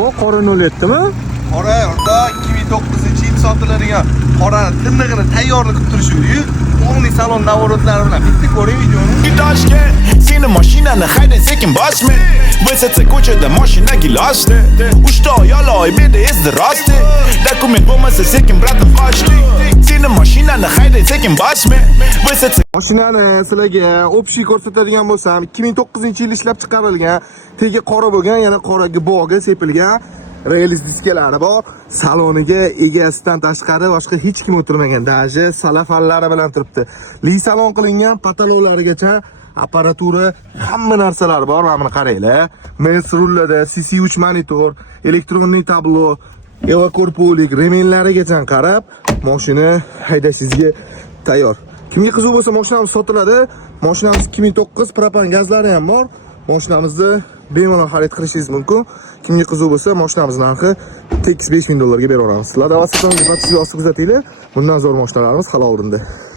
O qorin o'lyaptimi? Qora orada 2009-yil sotiladigan qora tirnig'ini tayyorlab turishibdi-yu. O'g'li salon navorotlari bilan bitta ko'ring videoni. Toshkent, seni mashinani hayda sekin bosma. Vысоко ko'chada mashina gilosdi. Uchta oyaloy beda izdirosdi. Dokument bo'lmasa sekin bratim qochdi. Seni mashinani hayda sekin bosma. Vысоко Mashinani sizlarga общий ko'rsatadigan bo'lsam, 2009-yil ishlab chiqarilgan, tegi qora bo'lgan, yana qoragi bog'i sepilgan relis diskalari bor. Saloniga egasidan tashqari boshqa hech kim o'tirmagan. Daji salafallari bilan turibdi. Li salon qilingan patologlargacha apparatura, hamma narsalar bor. Mana buni qaranglar. MES rullada CC3 monitor, elektronniy tablo, evakorpolik remenlarigacha qarab, mashina haydashingizga tayyor. Kimga qiziq bo'lsa, mashinamiz sotiladi. Mashinamiz 2009 propan gazlari ham bor. Mashinamizni bemalol xarid qilishingiz mumkin. Kimga qiziq bo'lsa, mashinamiz narxi $5000 ga beraveramiz. Lada Vasitonga patisiy ostida kuzatinglar. Bundan zo'r mashinalarimiz hali oldinda.